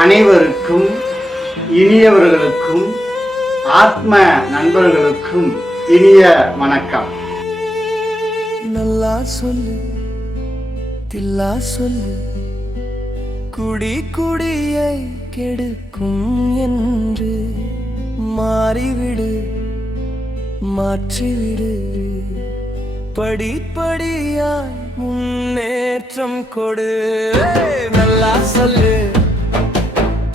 அனைவருக்கும் இனியவர்களுக்கும் ஆத்ம நண்பர்களுக்கும் இனிய வணக்கம். நல்லா சொல்லு, தில்லா சொல்லு, குடி குடியை கெடுக்கும் என்று மாறிவிடு, மாற்றிவிடு, படிப்படியாய் முன்னேற்றம் கொடு. நல்லா சொல்லு,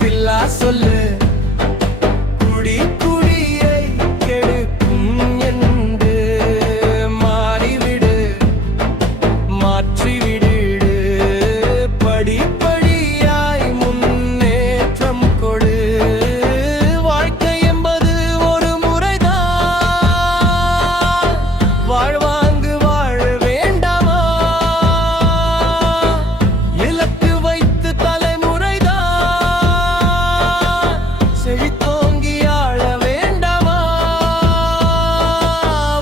தில்லா சொல்லு, குடி குடியை கெடுக்கும் என்று மாறிவிடு, மாற்றிவிடு, படிப்படியாய் முன்னேற்றம் கொடு. வாழ்க்கை என்பது ஒரு முறைதான், வாழ்வாங்கு வாழ வேண்டாமா? இலக்கு வைத்து தலைமுறைதான் செழித்தோங்கி ஆள வேண்டாமா?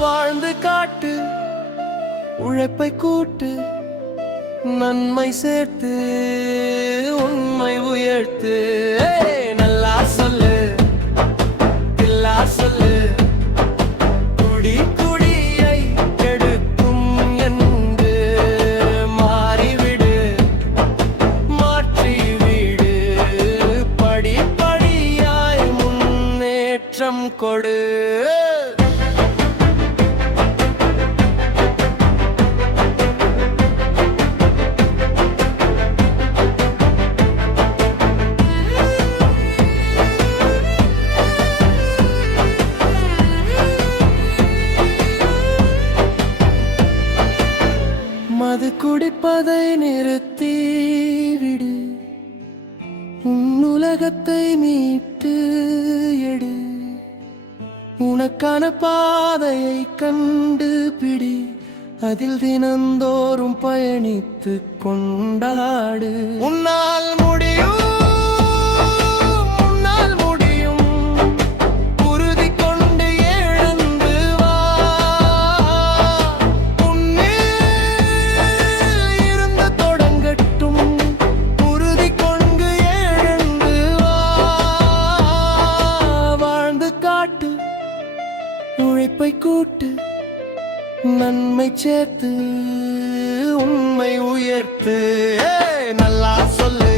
வாழ்ந்து காட்டு, உழைப்பை கூட்டு, நன்மை சேர்த்து, உண்மை உயர்த்து. நல்லா சொல்லு, தில்லா சொல்லு, குடி குடியை கெடுக்கும் என்று மாறிவிடு, மாற்றிவிடு, படிப்படியாய் முன்னேற்றம் கொடு. மது குடிப்பதை நிறுத்தி விடு, உன் உலகத்தை மீட்டு எடு, உனக்கான பாதையை கண்டுபிடி, அதில் தினந்தோறும் பயணித்து கொண்டாடு. உன்னால் முடியும், உன்னால் முடியும், உறுதி கொண்டு எழுந்து வா. உன்னில் இருந்து தொடங்கட்டும், உறுதி கொண்டு எழுந்து வா. வாழ்ந்து காட்டு, உழைப்பை கூட்டு, நன்மை சேர்த்து, உண்மை உயர்த்து. நல்லா சொல்லு,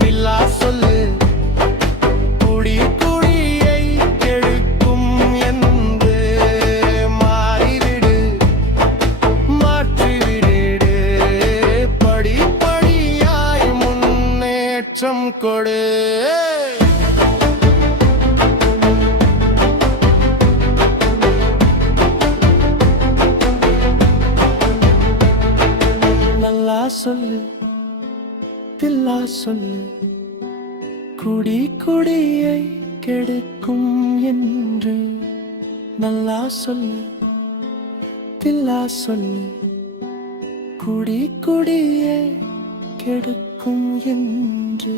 தில்லா சொல்லு, குடி குடியை கெடுக்கும் என்று மாறிவிடு, மாற்றிவிடு, படிப்படியாய் முன்னேற்றம் கொடு. நல்லா சொல்லு, தில்லா சொல்லு, குடி குடியை கெடுக்கும் என்று. நல்லா சொல்லு, தில்லா சொல்லு, குடி குடியை கெடுக்கும் என்று.